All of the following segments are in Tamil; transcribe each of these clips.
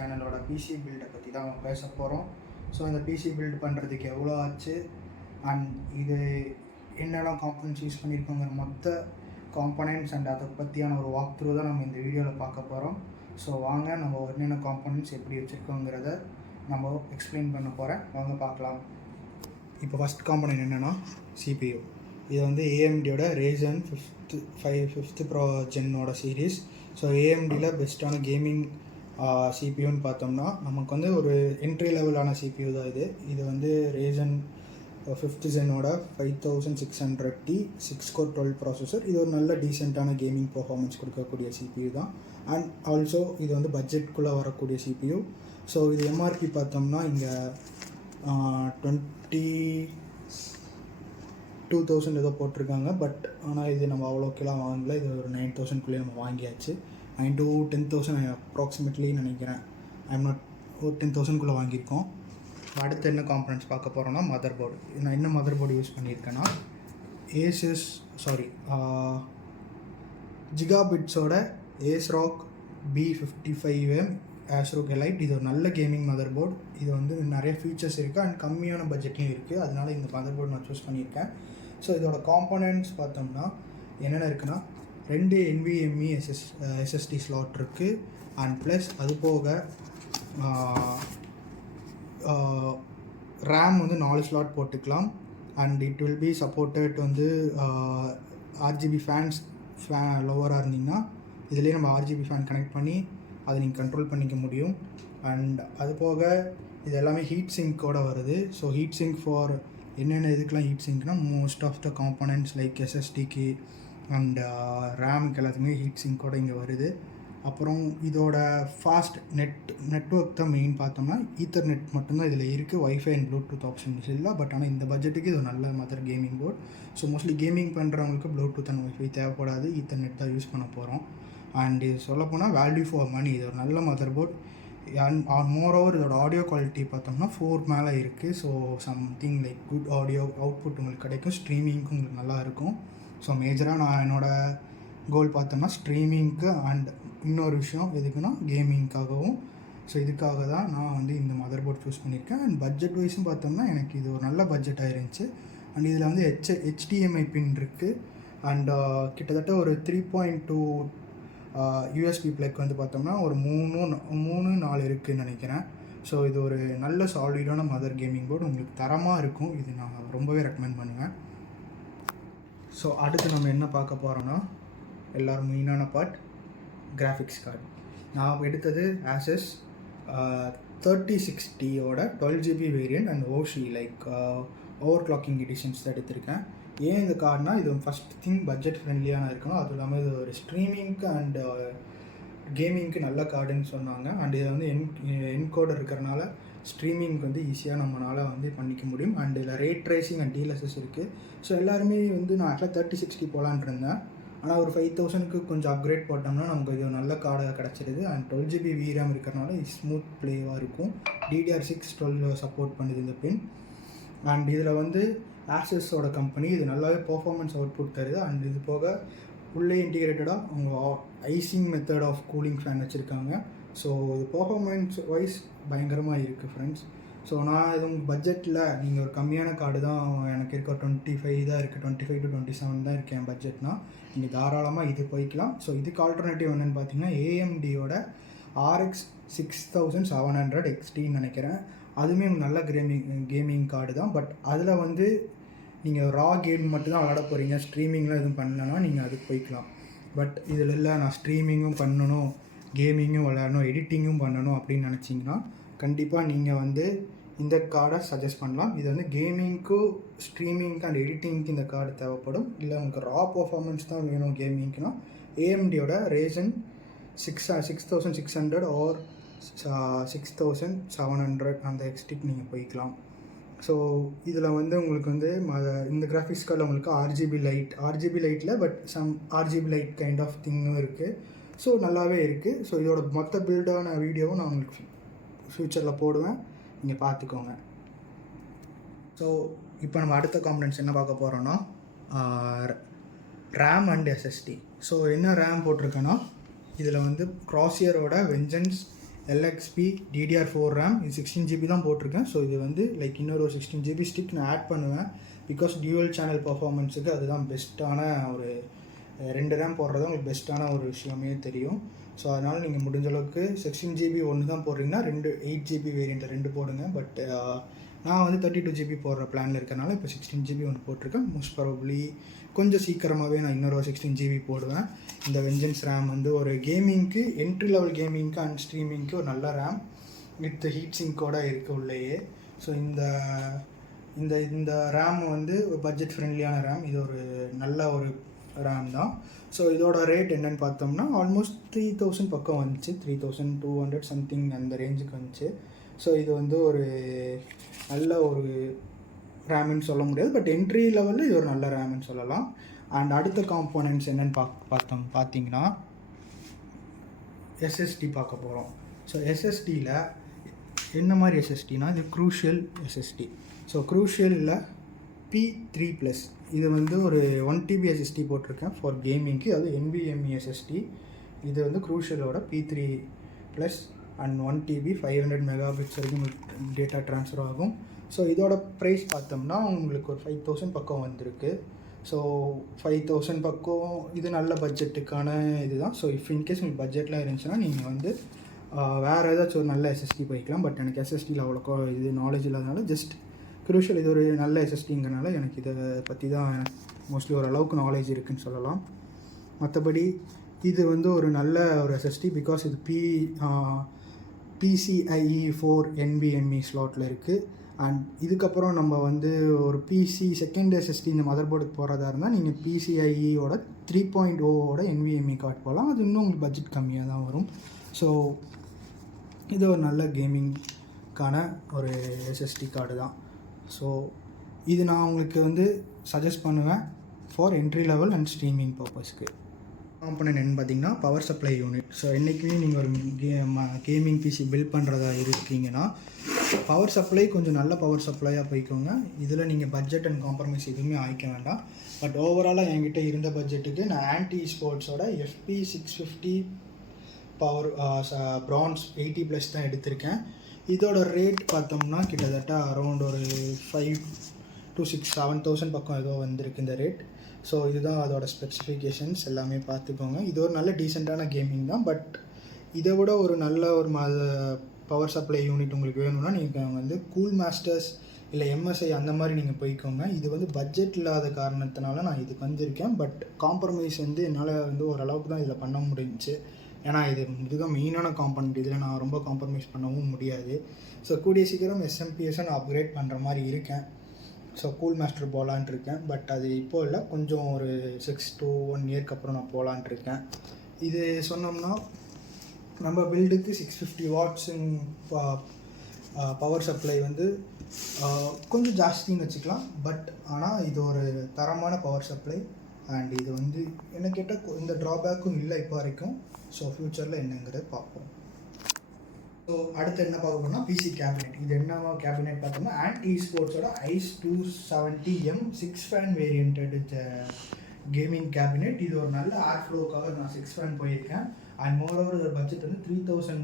சேனலோட பிசி பில்டை பற்றி தான் நம்ம பேச போகிறோம். ஸோ இந்த பிசி பில்ட் பண்ணுறதுக்கு எவ்வளோ ஆச்சு அண்ட் இது என்னெல்லாம் காம்பனன்ட்ஸ் யூஸ் பண்ணியிருக்கோங்கிற மொத்த காம்பனன்ட்ஸ் அண்ட் அதை பற்றியான ஒரு வாக் த்ரூ தான் நம்ம இந்த வீடியோவில் பார்க்க போகிறோம். ஸோ வாங்க நம்ம என்னென்ன காம்பனன்ட்ஸ் எப்படி வச்சுருக்கோங்கிறத நம்ம எக்ஸ்பிளைன் பண்ண போகிறேன். வாங்க பார்க்கலாம். இப்போ ஃபஸ்ட் காம்பனன்ட் என்னென்னா CPU. இது வந்து ஏஎம்டியோட Ryzen 5th Pro ஜென்னோட சீரீஸ். ஸோ ஏஎம்டியில் பெஸ்ட்டான கேமிங் சிபியூன்னு பார்த்தோம்னா நமக்கு வந்து ஒரு என்ட்ரி லெவலான சிபியூ தான் இது வந்து Ryzen 5th ஜென்னோட 5600T 6 core 12 processor. இது ஒரு நல்ல டீசெண்டான கேமிங் பர்ஃபார்மன்ஸ் கொடுக்கக்கூடிய சிபியூ தான். அண்ட் ஆல்சோ இது வந்து பட்ஜெட்குள்ளே வரக்கூடிய சிபியூ. ஸோ இது எம்ஆர்பி பார்த்தோம்னா இங்கே 22,000 ஏதோ போட்டிருக்காங்க. பட் ஆனால் இது நம்ம அவ்வளோக்கெல்லாம் வாங்கல. இது ஒரு 9,000குள்ளே நம்ம வாங்கியாச்சு. 9 to 10,000 அப்ராக்சிமேட்லி நினைக்கிறேன். ஐம் நாட் ஒரு 10,000குள்ளே வாங்கியிருக்கோம். அடுத்து என்ன காம்பனன்ட்ஸ் பார்க்க போகிறோன்னா மதர் போர்டு. நான் என்ன மதர் போர்டு யூஸ் பண்ணியிருக்கேன்னா ஜிகாபிட்ஸோட ASRock B55M ASRock Elite. இது ஒரு நல்ல கேமிங் மதர் போர்டு. இது வந்து நிறைய ஃபீச்சர்ஸ் இருக்குது அண்ட் கம்மியான பட்ஜெட்லேயும் இருக்குது. அதனால் இந்த மதர் போர்டு நான் சூஸ் பண்ணியிருக்கேன். ஸோ இதோட காம்பனன்ட்ஸ் பார்த்தோம்னா என்னென்ன இருக்குன்னா 2 NVMe SSD ஸ்லாட் இருக்குது. அண்ட் ப்ளஸ் அது போக ரேம் வந்து 4 ஸ்லாட் போட்டுக்கலாம். And it will be supported வந்து RGB லோவராக இருந்தீங்கன்னா இதுலேயே நம்ம RGB ஃபேன் கனெக்ட் பண்ணி அதை நீங்கள் கண்ட்ரோல் பண்ணிக்க முடியும். அண்ட் அது போக இது எல்லாமே ஹீட் சிங்க்கோடு வருது. ஸோ ஹீட் சிங்க் ஃபார் என்னென்ன இதுக்கெலாம் ஹீட் சிங்க்னா most of the components like SSDக்கு அண்ட் ரேமுக்கு எல்லாத்துக்குமே ஹீட் சிங்க்கோடு இங்கே வருது. அப்புறம் இதோட ஃபாஸ்ட் நெட்ஒர்க் தான் மெயின் பார்த்தோம்னா ஈத்தர்நெட் மட்டும்தான் இதில் இருக்குது. வைஃபை அண்ட் ப்ளூடூத் ஆப்ஷன்ஸ் இல்லை. பட் ஆனால் இந்த பட்ஜெட்டுக்கு இது நல்ல mother gaming board. So mostly gaming பண்ணுறவங்களுக்கு ப்ளூடூத் அண்ட் வைஃபை தேவைப்படாது. ஈத்தர்நெட் தான் யூஸ் பண்ண போகிறோம். அண்ட் இது சொல்லப்போனால் வேல்யூ ஃபார் மணி. இது ஒரு நல்ல மதர் போர்ட். அண்ட் மோரோவர் இதோட ஆடியோ குவாலிட்டி பார்த்தோம்னா 4 மேலே இருக்குது. So something like good audio output உங்களுக்கு கிடைக்கும். ஸ்ட்ரீமிங்க்கும் உங்களுக்கு நல்லா இருக்கும். ஸோ மேஜராக நான் என்னோடய கோல் பார்த்தோம்னா ஸ்ட்ரீமிங்க்கு அண்ட் இன்னொரு விஷயம் எதுக்குன்னா கேமிங்க்காகவும். ஸோ இதுக்காக தான் நான் வந்து இந்த மதர் போர்ட் சூஸ் பண்ணியிருக்கேன். அண்ட் பட்ஜெட் வைஸும் பார்த்தோம்னா எனக்கு இது ஒரு நல்ல பட்ஜெட்டாக இருந்துச்சு. அண்ட் இதில் வந்து HDMI பின் இருக்குது. அண்ட் கிட்டத்தட்ட ஒரு 3.2 USB ப்ளக் வந்து பார்த்தோம்னா ஒரு 3-4 இருக்குதுன்னு நினைக்கிறேன். ஸோ இது ஒரு நல்ல சாலிடான மதர் கேமிங் போர்டு. உங்களுக்கு தரமாக இருக்கும். இது நான் ரொம்பவே ரெக்கமெண்ட் பண்ணுவேன். ஸோ அடுத்து நம்ம என்ன பார்க்க போகிறோன்னா எல்லோரும் மெயினான பார்ட் கிராஃபிக்ஸ் கார்டு. நான் எடுத்தது ASUS 3060யோட 12GB variant and OC like overclocking editions தான் எடுத்திருக்கேன். ஏன் இந்த கார்டுனா இது ஃபஸ்ட் திங் பட்ஜெட் ஃப்ரெண்ட்லியான இருக்கணும். அதுவும் இல்லாமல் இது ஒரு ஸ்ட்ரீமிங்க்கு அண்ட் கேமிங்க்கு நல்ல கார்டுன்னு சொன்னாங்க. அண்ட் இதில் வந்து என்கோடர் இருக்கிறனால ஸ்ட்ரீமிங்க்கு வந்து ஈஸியாக நம்மளால் வந்து பண்ணிக்க முடியும். அண்ட் இதில் ரேட் ட்ரேசிங் அண்ட் DLSS இருக்குது. ஸோ எல்லாருமே வந்து நான் ஆக்சுவலாக 3060 போகலான் இருந்தேன். ஆனால் ஒரு 5,000க்கு கொஞ்சம் அப்கிரேட் போட்டோம்னா நமக்கு இது நல்ல கார்டாக கிடச்சிடுது. அண்ட் 12GB VRAM இருக்கிறனால ஸ்மூத் ப்ளேவாக இருக்கும். DDR6 12 சப்போர்ட் பண்ணுது இந்த பின். அண்ட் இதில் வந்து ASUSோட கம்பெனி இது நல்லாவே பர்ஃபார்மன்ஸ் அவுட்புட் தருது. அண்ட் இது போக உள்ளே இன்டிகிரேட்டடாக அவங்க icing method of cooling fan வச்சுருக்காங்க. ஸோ இது பர்ஃபார்மன்ஸ் வைஸ் பயங்கரமாக இருக்குது ஃப்ரெண்ட்ஸ். ஸோ நான் இது பட்ஜெட்டில் நீங்கள் ஒரு கம்மியான கார்டு தான் எனக்கு இருக்க 25 தான் இருக்குது. 25 to 27 தான் இருக்கேன் பட்ஜெட்னா நீங்கள் தாராளமாக இது போய்க்கலாம். ஸோ இதுக்கு ஆல்டர்னேட்டிவ் என்னென்னு பார்த்தீங்கன்னா AMDயோட RX 6700 XTன்னு நினைக்கிறேன். அதுவுமே நல்ல கேமிங் கார்டு தான். பட் அதில் வந்து நீங்கள் ரா கேம் மட்டும்தான் விளாட போகிறீங்க, ஸ்ட்ரீமிங்லாம் எதுவும் பண்ணலன்னா நீங்கள் அதுக்கு போய்க்கலாம். பட் இதில் இல்லை நான் ஸ்ட்ரீமிங்கும் பண்ணணும், கேமிங்கும் விளையாடணும், எடிட்டிங்கும் பண்ணணும் அப்படின்னு நினச்சிங்கன்னா கண்டிப்பாக நீங்கள் வந்து இந்த கார்டை சஜஸ்ட் பண்ணலாம். இது வந்து கேமிங்க்கு, ஸ்ட்ரீமிங்க்கு அண்ட் எடிட்டிங்க்கு இந்த கார்டு தேவைப்படும். இல்லை உங்களுக்கு ரா பர்ஃபார்மன்ஸ் தான் வேணும் கேமிங்க்குனா AMDயோட Ryzen 6600 ஆர் 6700 அந்த XTக்கு நீங்கள் போய்க்கலாம். ஸோ இதில் வந்து உங்களுக்கு வந்து இந்த கிராஃபிக்ஸ் கார்டில் உங்களுக்கு RGB லைட்டில் but some RGB light kind of திங்கும் இருக்குது. ஸோ நல்லாவே இருக்குது. ஸோ இதோட மொத்த பில்டான வீடியோவும் நான் உங்களுக்கு ஃப்யூச்சரில் போடுவேன், நீங்கள் பார்த்துக்கோங்க. ஸோ இப்போ நம்ம அடுத்த காம்பனன்ட்ஸ் என்ன பார்க்க போகிறோன்னா RAM அண்ட் SSD. ஸோ என்ன RAM போட்டிருக்கேன்னா இதில் வந்து Crosshairோட Vengeance எல்எக்ஸ்பி DDR4 ரேம். இது 16GB தான் போட்டிருக்கேன். ஸோ இது வந்து லைக் இன்னொரு 16GB ஸ்டிக் நான் ஆட் பண்ணுவேன். பிகாஸ் டியூவல் சேனல் பர்ஃபார்மன்ஸுக்கு அதுதான் பெஸ்ட்டான ஒரு 2 ரேம் போடுறது உங்களுக்கு பெஸ்ட்டான ஒரு விஷயமே தெரியும். ஸோ அதனால் நீங்கள் முடிஞ்ச அளவுக்கு 16GB ஒன்று தான் போடுறீங்கன்னா 8GB வேரியண்ட்டில் 2 போடுங்க. பட் நான் வந்து 32GB போடுற பிளானில் இருக்கனால இப்போ 16GB ஒன்று போட்டிருக்கேன். மோஸ்ட் ப்ராபப்ளி கொஞ்சம் சீக்கிரமாகவே நான் இன்னொரு 16GB போடுவேன். இந்த வெஞ்சன்ஸ் ரேம் வந்து ஒரு கேமிங்க்கு, என்ட்ரி லெவல் கேமிங்க்கு அண்ட் ஸ்ட்ரீமிங்க்கு ஒரு நல்ல ரேம் வித் ஹீட் சிங்கோட இருக்குது உள்ளேயே. ஸோ இந்த இந்த இந்த ரேம் வந்து பட்ஜெட் ஃப்ரெண்ட்லியான ரேம். இது ஒரு நல்ல ஒரு ரேம் தான். ஸோ இதோட ரேட் என்னென்னு பார்த்தோம்னா ஆல்மோஸ்ட் 3000 பக்கம் வந்துச்சு. 3200 சம்திங் அந்த ரேஞ்சுக்கு வந்துச்சு. ஸோ இது வந்து ஒரு நல்ல ஒரு ரேம்னு சொல்ல முடியாது, பட் என்ட்ரி லெவலில் இது ஒரு நல்ல ரேம்னு சொல்லலாம். அண்ட் அடுத்த காம்போனன்ட்ஸ் என்னென்னு பார்த்தீங்கன்னா எஸ்எஸ்டி பார்க்க போகிறோம். ஸோ எஸ்எஸ்டியில் என்ன மாதிரி எஸ்எஸ்டினா இது க்ரூஷியல் எஸ்எஸ்டி. ஸோ க்ரூஷியலில் P3+, இது வந்து ஒரு 1TB எஸ்எஸ்டி போட்டிருக்கேன் ஃபார் கேமிங்க்கு. அது NVMe எஸ்எஸ்டி. இது வந்து க்ரூஷியலோட P3+ அண்ட் 1TB 500 மெகாபிட்ஸ் வரைக்கும் டேட்டா ட்ரான்ஸ்ஃபர் ஆகும். ஸோ இதோட ப்ரைஸ் பார்த்தோம்னா உங்களுக்கு ஒரு 5000 பக்கம் வந்திருக்கு. ஸோ 5000 பக்கம் இது நல்ல பட்ஜெட்டுக்கான இதுதான். ஸோ இன்கேஸ் உங்களுக்கு பட்ஜெட்லாம் இருந்துச்சுன்னா நீங்கள் வந்து வேறு ஏதாச்சும் ஒரு நல்ல எஸ்எஸ்டி போய்க்கலாம். பட் எனக்கு எஸ்எஸ்டியில் அவ்வளோக்கா இது நாலேஜ் இல்லாதனால ஜஸ்ட் க்ரூஷியல் இது ஒரு நல்ல எஸ்எஸ்டிங்கிறனால எனக்கு இதை பற்றி தான் எனக்கு மோஸ்ட்லி ஓரளவுக்கு நாலேஜ் இருக்குதுன்னு சொல்லலாம். மற்றபடி இது வந்து ஒரு நல்ல ஒரு எஸ்எஸ்டி பிகாஸ் இது PCIe 4 NVMe ஸ்லாட்டில் இருக்குது. அண்ட் இதுக்கப்புறம் நம்ம வந்து ஒரு செகண்ட் எஸ்எஸ்டி இந்த மதர் போர்டுக்கு போகிறதா இருந்தால் நீங்கள் PCIe-ஓட 3.0ஓட NVMe கார்டு போகலாம். அது இன்னும் உங்களுக்கு பட்ஜெட் கம்மியாக தான் வரும். ஸோ இது ஒரு நல்ல கேமிங்க்கான ஒரு எஸ்எஸ்டி கார்டு தான். ஸோ இது நான் உங்களுக்கு வந்து சஜஸ்ட் பண்ணுவேன் for entry level and streaming பர்பஸ்க்கு. காம்பனன்ட் என்னன்னு பார்த்தீங்கன்னா பவர் சப்ளை யூனிட். ஸோ என்றைக்குமே நீங்கள் ஒரு கேமிங் பிசி பில்ட் பண்ணுறதா இருக்கீங்கன்னா பவர் சப்ளை கொஞ்சம் நல்ல பவர் சப்ளையாக போய்க்கோங்க. இதில் நீங்கள் பட்ஜெட் அண்ட் காம்ப்ரமைஸ் எதுவுமே ஆகிக்க வேண்டாம். பட் ஓவராலாக என்கிட்ட இருந்த பட்ஜெட்டுக்கு நான் ஆன்டி ஸ்போர்ட்ஸோட FP650 பவர் ப்ரான்ஸ் 80+ தான் எடுத்திருக்கேன். இதோட ரேட் பார்த்தோம்னா கிட்டத்தட்ட அரௌண்ட் ஒரு 5,000 to 7,000 பக்கம் ஏதோ வந்திருக்கு இந்த ரேட். ஸோ இதுதான் அதோட ஸ்பெசிஃபிகேஷன்ஸ் எல்லாமே பார்த்துக்கோங்க. இது ஒரு நல்ல டீசெண்டான கேமிங் தான். பட் இதை விட ஒரு நல்ல ஒரு பவர் சப்ளை யூனிட் உங்களுக்கு வேணும்னா நீங்கள் வந்து கூல் மாஸ்டர்ஸ் இல்லை MSI அந்த மாதிரி நீங்கள் போய்க்கோங்க. இது வந்து பட்ஜெட் இல்லாத காரணத்தினால நான் இதுக்கு வந்திருக்கேன். பட் காம்ப்ரமைஸ் வந்து என்னால் வந்து ஓரளவுக்கு தான் இதில் பண்ண முடிஞ்சிச்சு. ஏன்னா இதுதான் மெயினான காம்பனண்ட். இதில் நான் ரொம்ப காம்ப்ரமைஸ் பண்ணவும் முடியாது. ஸோ கூடிய சீக்கிரம் SMPS நான் அப்கிரேட் பண்ணுற மாதிரி இருக்கேன். ஸோ கூல் மாஸ்டர் போகலான்ட்டு இருக்கேன். பட் அது இப்போது இல்லை, கொஞ்சம் ஒரு 6 to 1 இயர்க்கு அப்புறம் நான் போகலான்ட்டு இருக்கேன். இது சொன்னோம்னா நம்ம பில்டுக்கு 650 வாட்ஸின் பவர் சப்ளை வந்து கொஞ்சம் ஜாஸ்தின்னு வச்சுக்கலாம். பட் ஆனால் இது ஒரு தரமான பவர் சப்ளை. அண்ட் இது வந்து என்ன கேட்டால் இந்த ட்ராபேக்கும் இல்லை இப்போ வரைக்கும். ஸோ ஃப்யூச்சரில் என்னங்கிறத பார்ப்போம். ஸோ அடுத்து என்ன பார்க்க போனால் PC கேபினெட். இது என்ன கேபினெட் பார்த்தோம்னா ஆன்டி ஸ்போர்ட்ஸோட ice 270M 6 fan variant gaming cabinet. இது ஒரு நல்ல ஏர் ஃப்ளோக்காக நான் 6 ஃபேன் போயிருக்கேன். அண்ட் மோரோவர் பட்ஜெட் வந்து 3000.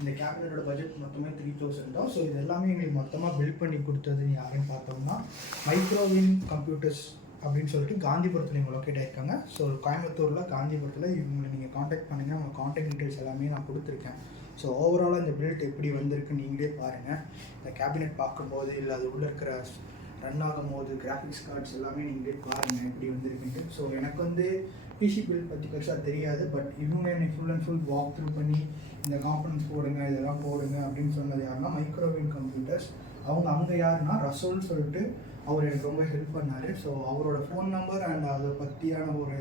இந்த கேபினெட்டோட பட்ஜெட் மொத்தமே 3000 தான். ஸோ இது எல்லாமே எங்களுக்கு மொத்தமாக பில்ட் பண்ணி கொடுத்தது யாருன்னு பார்த்தோம்னா மைக்ரோவின் கம்ப்யூட்டர்ஸ் அப்படின்னு சொல்லிட்டு காந்திபுரத்தில் இவங்க லொக்கேட் ஆகிருக்காங்க. ஸோ கோயம்புத்தூரில் காந்திபுரத்தில் இவங்களை நீங்கள் காண்டாக்ட் பண்ணுங்கள். அவங்க காண்டாக்ட் டீட்டெயில்ஸ் எல்லாமே நான் கொடுத்துருக்கேன். ஸோ ஓவராலாக இந்த பில்ட் எப்படி வந்திருக்கு நீங்களே பாருங்கள். இந்த கேபினெட் பார்க்கும்போது இல்லை அது உள்ளே இருக்கிற ரன் ஆகும்போது கிராஃபிக்ஸ் கார்ட்ஸ் எல்லாமே நீங்களே பாருங்கள் எப்படி வந்திருக்குங்க. ஸோ எனக்கு வந்து பிசி பில்ட் பற்றி பெருசாக தெரியாது. பட் இவங்க என்னை ஃபுல் வாக் த்ரூ பண்ணி இந்த காம்பனன்ட்ஸ் போடுங்க இதெல்லாம் போடுங்க அப்படின்னு சொன்னது யாருன்னா மைக்ரோவேவ் கம்ப்யூட்டர்ஸ். அவங்க அங்கே யாருன்னா ரசோல் சொல்லிட்டு அவர் எனக்கு ரொம்ப ஹெல்ப் பண்ணார். ஸோ அவரோட ஃபோன் நம்பர் அண்ட் அதை பற்றியான ஒரு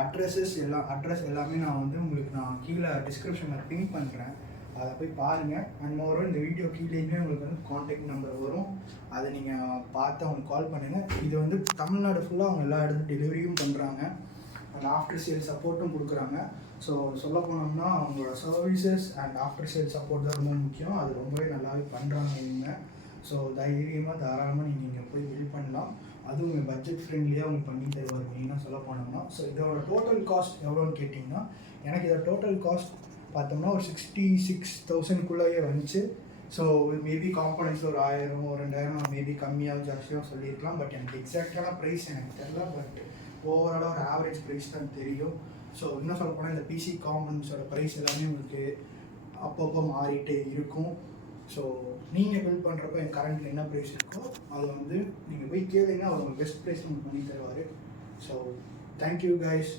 அட்ரஸ் எல்லாமே நான் வந்து உங்களுக்கு நான் கீழே டிஸ்கிரிப்ஷனில் பின் பண்ணுறேன். அதை போய் பாருங்கள். அண்ட் மோரோவர் இந்த வீடியோ கீழேயுமே உங்களுக்கு வந்து காண்டாக்ட் நம்பர் வரும். அதை நீங்கள் பார்த்து அவங்க கால் பண்ணுங்கள். இது வந்து தமிழ்நாடு ஃபுல்லாக அவங்க எல்லா இடத்துலையும் டெலிவரியும் பண்ணுறாங்க. அண்ட் ஆஃப்டர் சேல் சப்போர்ட்டும் கொடுக்குறாங்க. ஸோ சொல்ல போனோம்னா அவங்களோட services and after sale support தான் ரொம்ப முக்கியம். அது ரொம்பவே நல்லாவே பண்ணுறாங்க இவங்க. ஸோ தாராளமாக நீங்கள் இங்கே போய் பில் பண்ணலாம். அதுவும் உங்கள் பட்ஜெட் ஃப்ரெண்ட்லியாக அவங்க பண்ணி தருவார் மெயினாக சொல்ல போனோம்னா. ஸோ இதோட டோட்டல் காஸ்ட் எவ்வளோன்னு கேட்டிங்கன்னா எனக்கு இதோட டோட்டல் காஸ்ட் பார்த்தோம்னா ஒரு 66,000க்குள்ளேயே வந்துச்சு. ஸோ மேபி காம்பனன்ட்ஸில் ஒரு 1000 ஒரு 2000 மேபி கம்மியாக ஜாஸ்தியாக சொல்லியிருக்கலாம். பட் எனக்கு எக்ஸாக்டான ப்ரைஸ் எனக்கு தெரியல. பட் ஓவராலாக ஒரு ஆவரேஜ் ப்ரைஸ் தான் தெரியும். ஸோ இன்னும் சொல்ல போனால் இந்த பிசி காம்பனன்ட்ஸோட ப்ரைஸ் எல்லாமே உங்களுக்கு அப்பப்போ மாறிட்டே இருக்கும். ஸோ நீங்கள் பில் பண்ணுறப்ப என் கரண்ட்டில் என்ன ப்ரைஸ் இருக்கோ அதை வந்து நீங்கள் போய் கேளுங்க, அவர் உங்களுக்கு பெஸ்ட் ப்ரைஸ் உங்களுக்கு பண்ணி தருவார். So thank you guys.